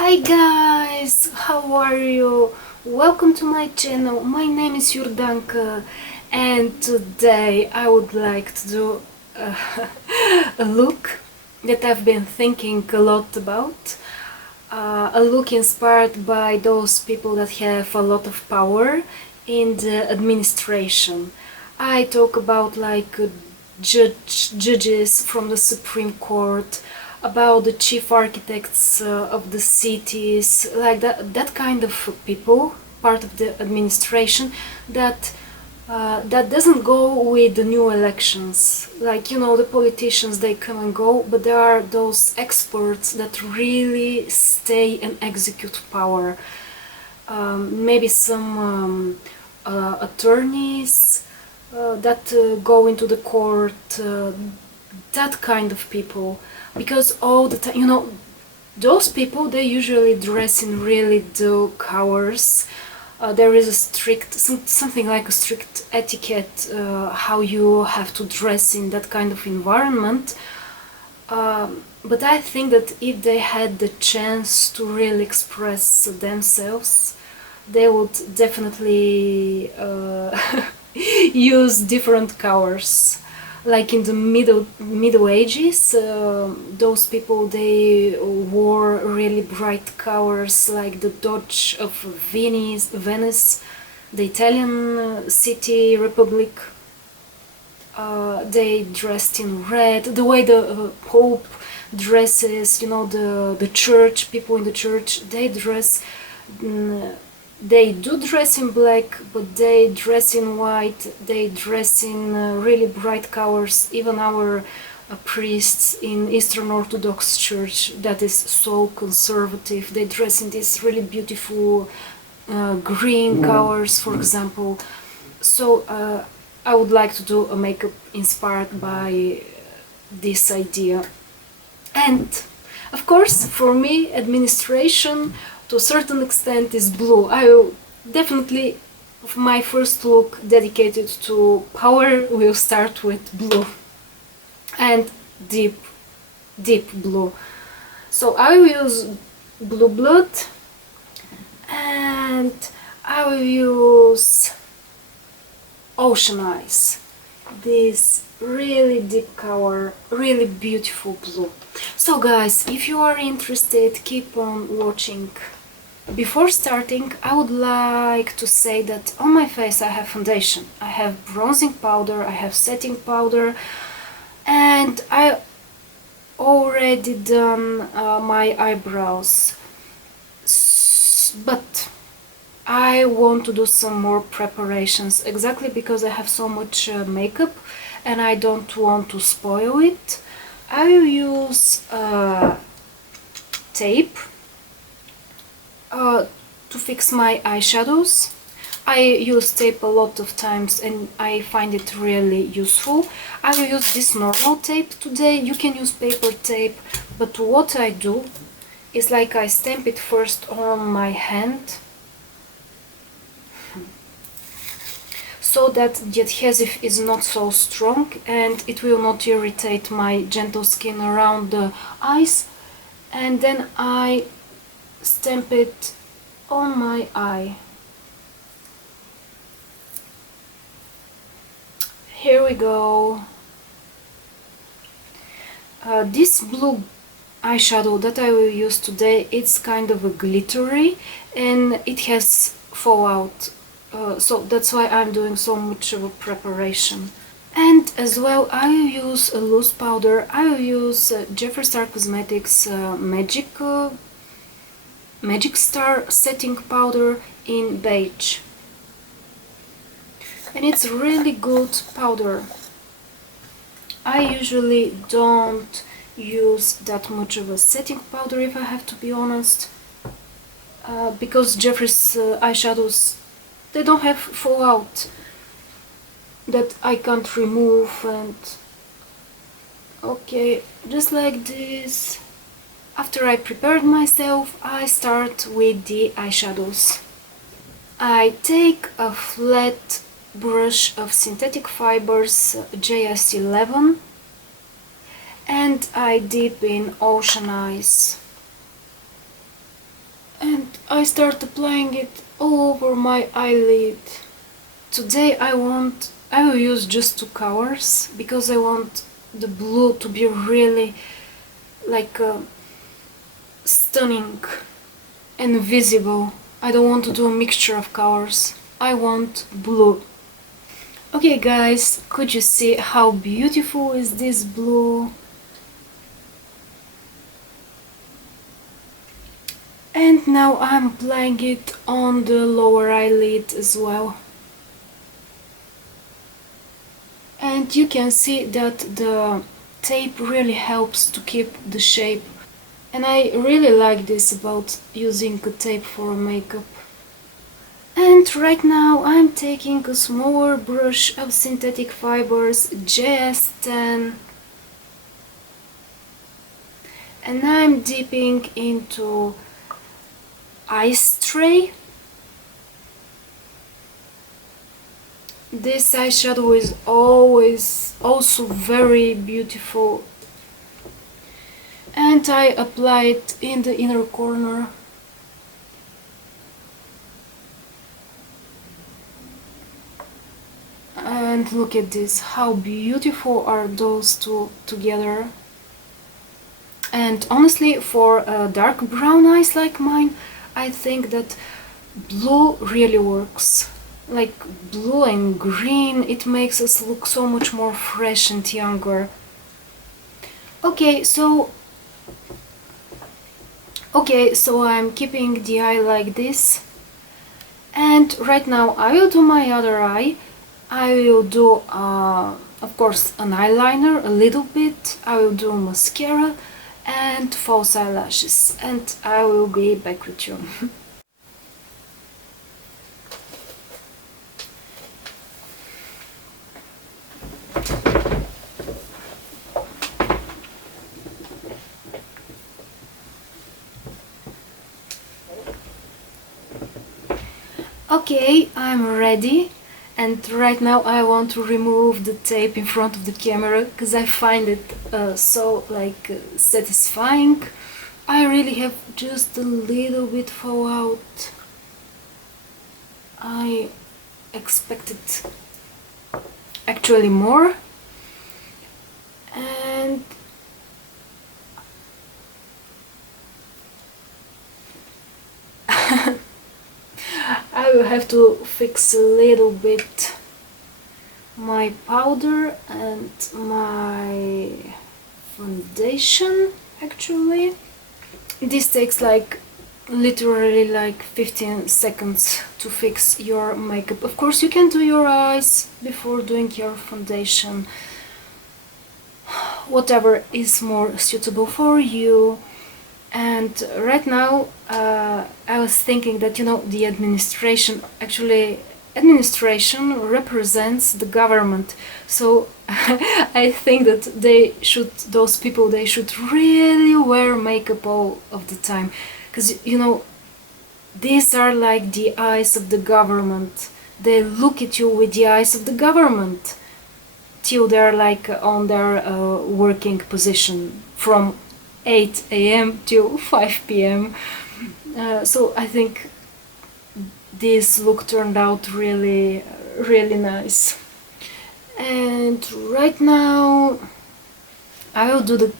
Hi guys, how are you? Welcome to my channel. My name is Yordanka and today I would like to do a, a look that I've been thinking a lot about. A look inspired by those people that have a lot of power in the administration. I talk about judges from the Supreme Court, about the chief architects of the cities, like that kind of people, part of the administration that doesn't go with the new elections. Like, you know, the politicians, they come and go, but there are those experts that really stay and execute power. Maybe some attorneys that go into the court, that kind of people. Because all the time, you know, those people, they usually dress in really dull colors. There is a something like a strict etiquette how you have to dress in that kind of environment. But I think that if they had the chance to really express themselves, they would definitely use different colors. Like in the Middle Ages, those people, they wore really bright colors, like the Dodge of Venice, the Italian city republic. They dressed in red. The way the Pope dresses, you know, the church, people in the church, they dress. They do dress in black, but they dress in white, they dress in really bright colors. Even our priests in Eastern Orthodox Church, that is so conservative, they dress in these really beautiful green colors, for example. So I would like to do a makeup inspired by this idea. And of course, for me, administration to a certain extent is blue. I will definitely, my first look dedicated to power will start with blue and deep blue. So I will use blue blood and I will use ocean eyes, this really deep color, really beautiful blue. So guys, if you are interested, keep on watching. Before starting, I would like to say that on my face I have foundation, I have bronzing powder, I have setting powder, and I already done my eyebrows, but I want to do some more preparations, exactly because I have so much makeup and I don't want to spoil it. I will use tape to fix my eyeshadows. I use tape a lot of times and I find it really useful. I will use this normal tape today. You can use paper tape, but what I do is like I stamp it first on my hand so that the adhesive is not so strong and it will not irritate my gentle skin around the eyes, and then I stamp it on my eye. Here we go. This blue eyeshadow that I will use today, it's kind of a glittery and it has fallout, so that's why I'm doing so much of a preparation. And as well, I will use a loose powder. I will use Jeffree Star Cosmetics Magic Star setting powder in beige, and it's really good powder. I usually don't use that much of a setting powder, if I have to be honest, because Jeffree's eyeshadows, they don't have fallout that I can't remove. And okay, just like this. After I prepared myself, I start with the eyeshadows. I take a flat brush of synthetic fibers JS11 and I dip in ocean eyes. I start applying it all over my eyelid. Today I will use just 2 colors because I want the blue to be really like stunning and visible. I don't want to do a mixture of colors. I want blue. Okay guys, could you see how beautiful is this blue? And now I'm applying it on the lower eyelid as well. And you can see that the tape really helps to keep the shape. And I really like this about using a tape for makeup. And right now I'm taking a smaller brush of synthetic fibers, JS10, and I'm dipping into Ice Tray. This eyeshadow is always also very beautiful, and I apply it in the inner corner. And look at this, how beautiful are those two together. And honestly, for dark brown eyes like mine, I think that blue really works. Like blue and green, it makes us look so much more fresh and younger. Okay, so I'm keeping the eye like this. And right now I will do my other eye. I will do, of course, an eyeliner a little bit. I will do mascara and false eyelashes. And I will be back with you. Okay, I'm ready, and right now I want to remove the tape in front of the camera because I find it so satisfying. I really have just a little bit fall out. I expected actually more, and I will have to fix a little bit my powder and my foundation. Actually, this takes literally 15 seconds to fix your makeup. Of course, you can do your eyes before doing your foundation, whatever is more suitable for you. And right now I was thinking that, the administration represents the government, so I think that those people should really wear makeup all of the time, because these are like the eyes of the government. They look at you with the eyes of the government till they're on their working position from 8 a.m. till 5 p.m. So I think this look turned out really, really nice. And right now I will do the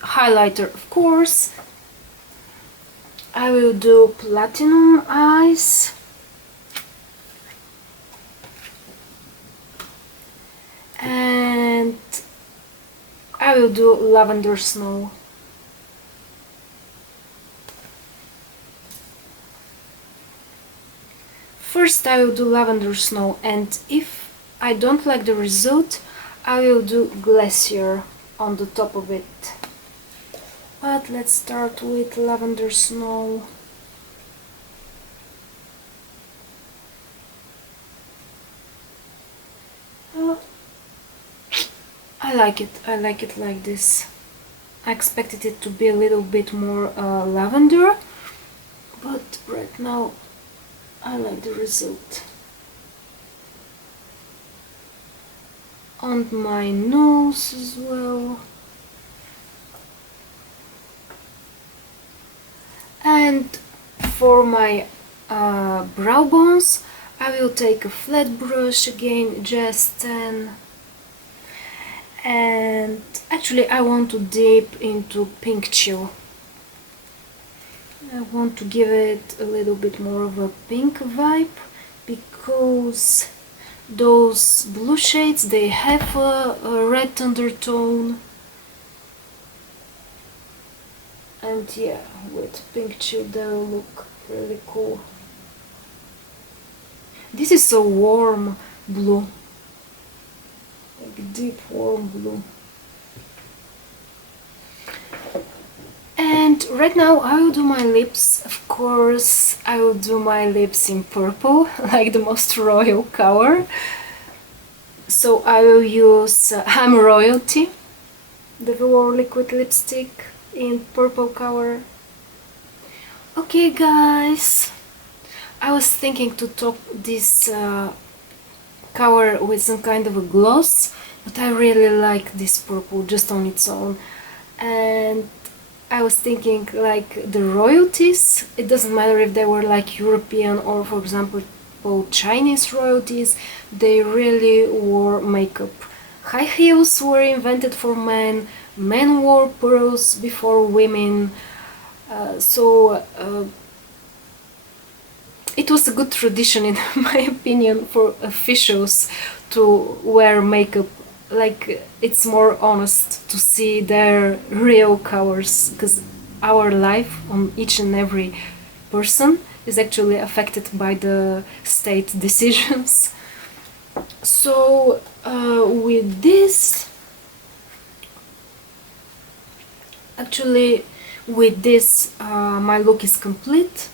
highlighter, of course. I will do Platinum Eyes. And I will do Lavender Snow. First I will do Lavender Snow, and if I don't like the result, I will do Glacier on the top of it. But let's start with Lavender Snow. I like it like this. I expected it to be a little bit more lavender, but right now I like the result. On my nose as well. And for my brow bones, I will take a flat brush again, just 10. And actually I want to dip into pink chill. I want to give it a little bit more of a pink vibe, because those blue shades, they have a red undertone. And yeah, with pink chill they will look really cool. This is a warm blue, like deep warm blue. And right now I will do my lips. Of course, I will do my lips in purple, like the most royal color. So I will use I'm Royalty, the Velour liquid lipstick in purple color. Okay guys, I was thinking to top this color with some kind of a gloss, but I really like this purple just on its own. And I was thinking like the royalties, it doesn't matter if they were like European or for example Chinese royalties, they really wore makeup. High heels were invented for men, men wore pearls before women, so it was a good tradition in my opinion for officials to wear makeup. Like, it's more honest to see their real colors, because our life on each and every person is actually affected by the state decisions. So with this, actually with this my look is complete.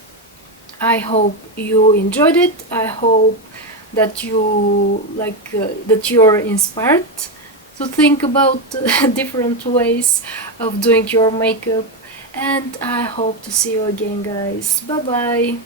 I hope you enjoyed it. I hope that you that you're inspired to think about different ways of doing your makeup, and I hope to see you again, guys. Bye bye.